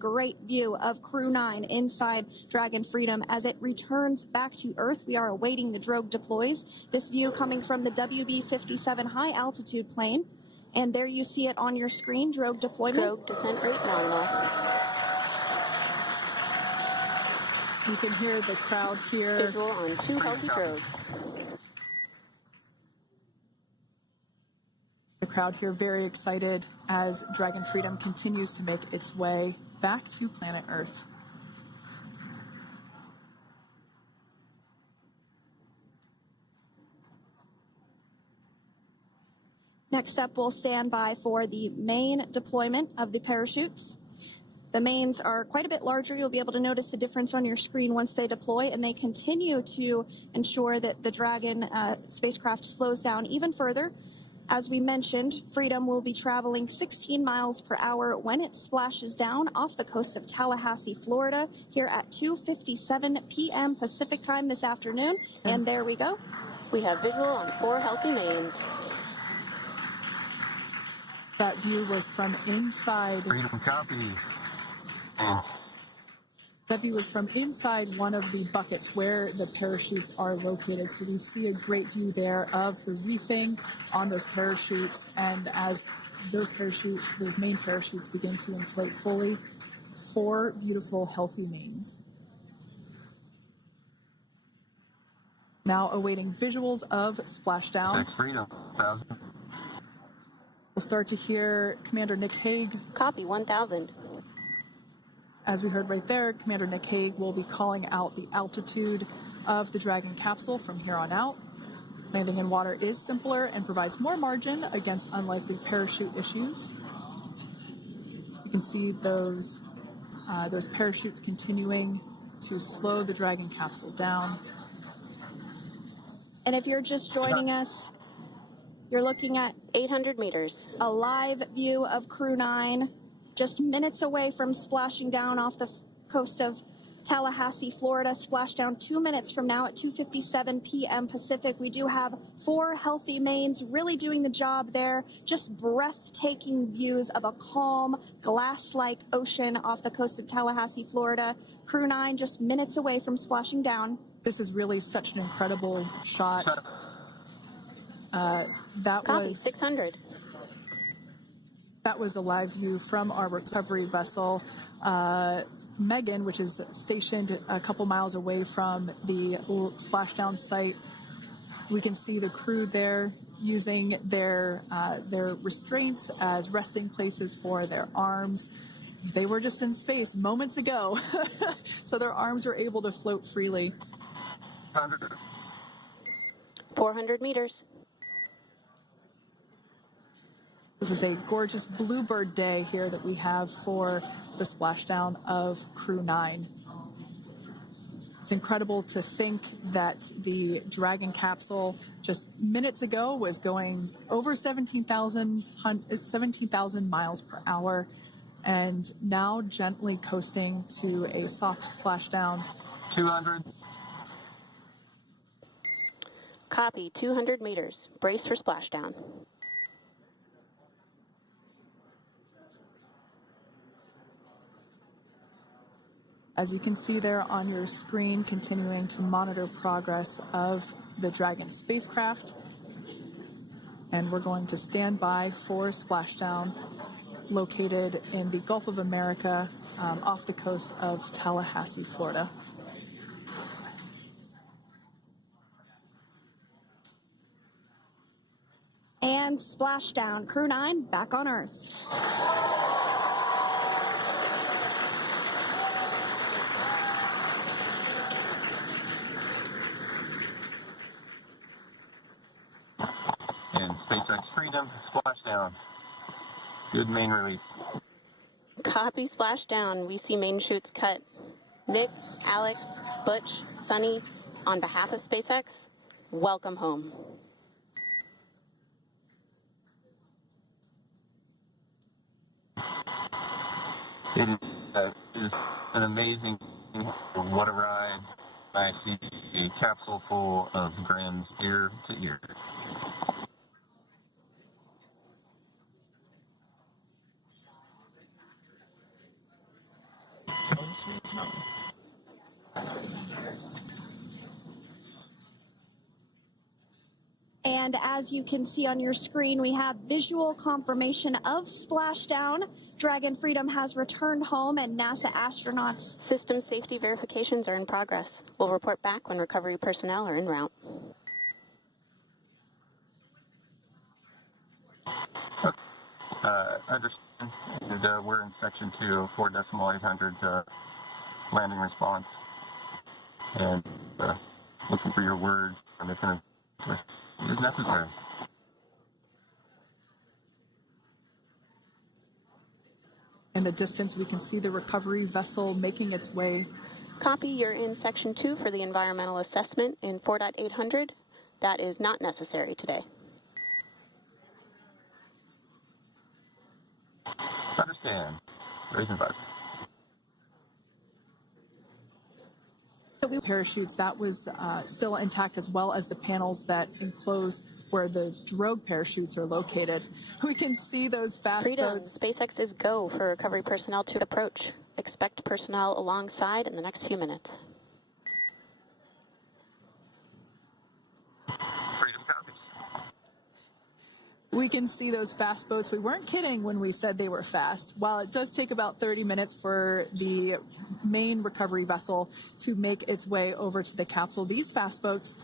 Great view of Crew 9 inside Dragon Freedom as it returns back to Earth. We are awaiting the drogue deploys. This view coming from the WB-57 high altitude plane. And there you see it on your screen, drogue deployment. Drogue descent rate nominal. You can hear the crowd here. Visual on 2 healthy drogues. The crowd here very excited as Dragon Freedom continues to make its way back to planet Earth. Next up, we'll stand by for the main deployment of the parachutes. The mains are quite a bit larger. You'll be able to notice the difference on your screen once they deploy, and they continue to ensure that the Dragon spacecraft slows down even further. As we mentioned, Freedom will be traveling 16 miles per hour when it splashes down off the coast of Tallahassee, Florida, here at 2:57 p.m. Pacific time this afternoon. And there we go. We have visual on 4 healthy mains. That view was from inside. Freedom copy. That view was from inside one of the buckets where the parachutes are located. So we see a great view there of the reefing on those parachutes. And as those main parachutes begin to inflate fully, 4 beautiful, healthy mains. Now awaiting visuals of splashdown. Freedom. We'll start to hear Commander Nick Hague. Copy, 1,000. As we heard right there, Commander Nick Hague will be calling out the altitude of the Dragon capsule from here on out. Landing in water is simpler and provides more margin against unlikely parachute issues. You can see those parachutes continuing to slow the Dragon capsule down. And if you're just joining us, you're looking at 800 meters. A live view of Crew 9, just minutes away from splashing down off the coast of Tallahassee, Florida. Splashdown 2 minutes from now at 2:57 p.m. Pacific. We do have 4 healthy mains really doing the job there. Just breathtaking views of a calm, glass-like ocean off the coast of Tallahassee, Florida. Crew 9 just minutes away from splashing down. This is really such an incredible shot. That Copy, was 600. That was a live view from our recovery vessel, Megan, which is stationed a couple miles away from the splashdown site. We can see the crew there using their restraints as resting places for their arms. They were just in space moments ago, so their arms were able to float freely. 400 meters. This is a gorgeous bluebird day here that we have for the splashdown of Crew 9. It's incredible to think that the Dragon capsule just minutes ago was going over 17,000 miles per hour and now gently coasting to a soft splashdown. 200. Copy, 200 meters. Brace for splashdown. As you can see there on your screen, continuing to monitor progress of the Dragon spacecraft. And we're going to stand by for splashdown located in the Gulf of America off the coast of Tallahassee, Florida. And splashdown. Crew 9 back on Earth. And SpaceX Freedom, splashdown. Good main release. Copy, splashdown. We see main chutes cut. Nick, Alex, Butch, Sunny, on behalf of SpaceX, welcome home. It is an amazing, what a ride. I see a capsule full of grams ear to ear. And as you can see on your screen, we have visual confirmation of splashdown. Dragon Freedom has returned home, and NASA astronauts. System safety verifications are in progress. We'll report back when recovery personnel are en route. Understand. And, we're in section 2, 4.800 landing response. And looking for your words and if it is necessary. In the distance, we can see the recovery vessel making its way. Copy, you're in section 2 for the environmental assessment in 4.800. That is not necessary today. Understand. Raising button. So parachutes, that was still intact, as well as the panels that enclose where the drogue parachutes are located. We can see those fast Freedom, boats. SpaceX is go for recovery personnel to approach. Expect personnel alongside in the next few minutes. Freedom copies. We can see those fast boats. We weren't kidding when we said they were fast. While it does take about 30 minutes for the main recovery vessel to make its way over to the capsule, these fast boats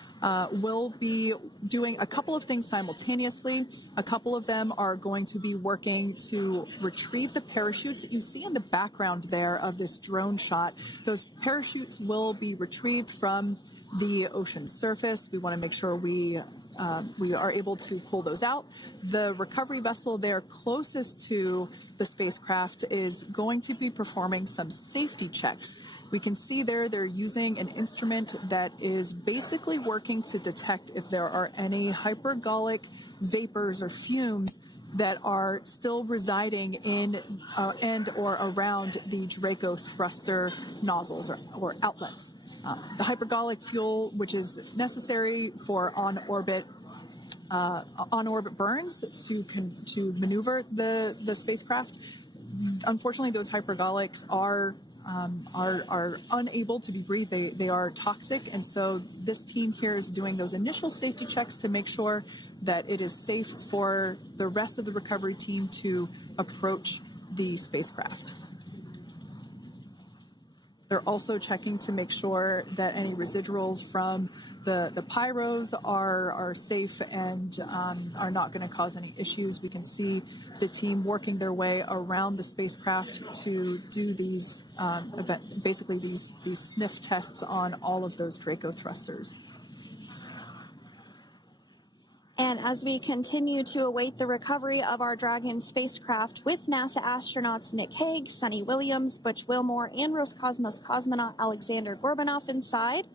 will be doing a couple of things simultaneously. A couple of them are going to be working to retrieve the parachutes that you see in the background there of this drone shot. Those parachutes will be retrieved from the ocean surface. We want to make sure we are able to pull those out. The recovery vessel there closest to the spacecraft is going to be performing some safety checks. We can see there they're using an instrument that is basically working to detect if there are any hypergolic vapors or fumes that are still residing in and or around the Draco thruster nozzles or outlets. The hypergolic fuel, which is necessary for on-orbit burns to maneuver the spacecraft. Unfortunately, those hypergolics are unable to be breathed. They are toxic, and so this team here is doing those initial safety checks to make sure that it is safe for the rest of the recovery team to approach the spacecraft. They're also checking to make sure that any residuals from the pyros are safe and are not going to cause any issues. We can see the team working their way around the spacecraft to do these basically these sniff tests on all of those Draco thrusters. And as we continue to await the recovery of our Dragon spacecraft with NASA astronauts Nick Hague, Sunny Williams, Butch Wilmore, and Roscosmos cosmonaut Alexander Gorbanov inside,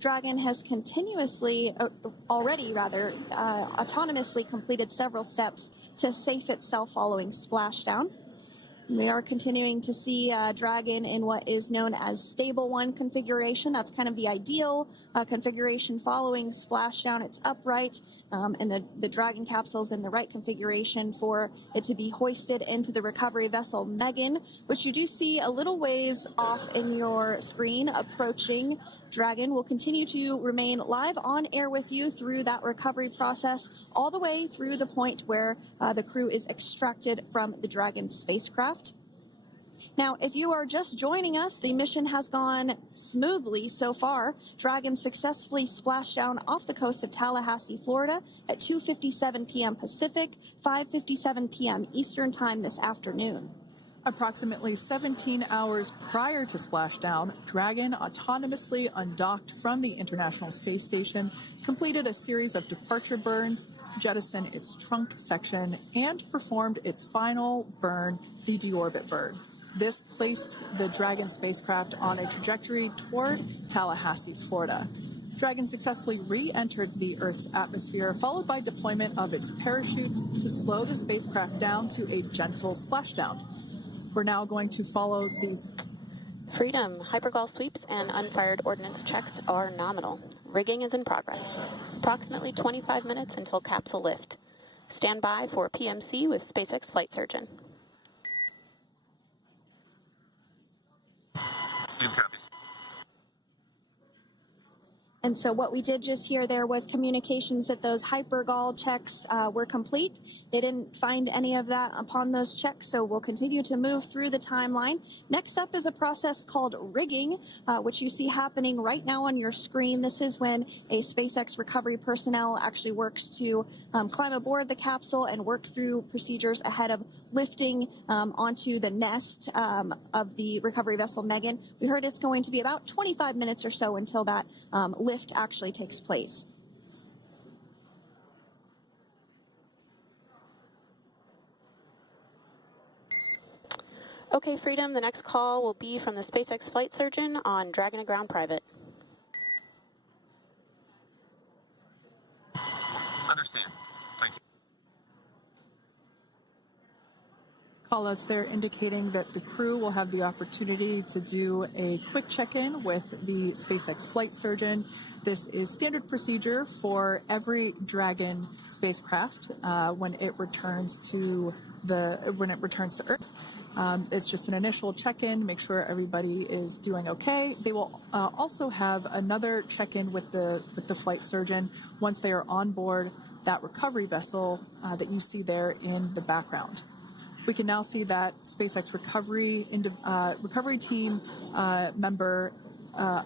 Dragon has autonomously completed several steps to safe itself following splashdown. We are continuing to see Dragon in what is known as stable 1 configuration. That's kind of the ideal configuration following splashdown. It's upright, and the Dragon capsule is in the right configuration for it to be hoisted into the recovery vessel Megan, which you do see a little ways off in your screen approaching. Dragon will continue to remain live on air with you through that recovery process, all the way through the point where the crew is extracted from the Dragon spacecraft. Now, if you are just joining us, the mission has gone smoothly so far. Dragon successfully splashed down off the coast of Tallahassee, Florida at 2:57 p.m. Pacific, 5:57 p.m. Eastern Time this afternoon. Approximately 17 hours prior to splashdown, Dragon autonomously undocked from the International Space Station, completed a series of departure burns, jettisoned its trunk section, and performed its final burn, the deorbit burn. This placed the Dragon spacecraft on a trajectory toward Tallahassee, Florida. Dragon successfully re-entered the Earth's atmosphere, followed by deployment of its parachutes to slow the spacecraft down to a gentle splashdown. We're now going to follow the Freedom, hypergol sweeps and unfired ordnance checks are nominal. Rigging is in progress. Approximately 25 minutes until capsule lift. Stand by for PMC with SpaceX flight surgeon. Copy. And so what we did just hear there was communications that those hypergol checks were complete. They didn't find any of that upon those checks, so we'll continue to move through the timeline. Next up is a process called rigging, which you see happening right now on your screen. This is when a SpaceX recovery personnel actually works to climb aboard the capsule and work through procedures ahead of lifting onto the nest of the recovery vessel Megan. We heard it's going to be about 25 minutes or so until that lift actually takes place. Okay, Freedom, the next call will be from the SpaceX flight surgeon on Dragon to Ground Private. Understand. Thank you. Callouts there indicating that the crew will have the opportunity to do a quick check-in with the SpaceX flight surgeon. This is standard procedure for every Dragon spacecraft when it returns to Earth. It's just an initial check-in, make sure everybody is doing okay. They will also have another check-in with the flight surgeon once they are on board that recovery vessel that you see there in the background. We can now see that SpaceX recovery team member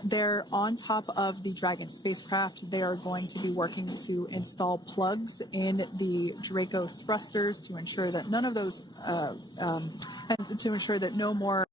they're on top of the Dragon spacecraft. They are going to be working to install plugs in the Draco thrusters to ensure that none of those and to ensure that no more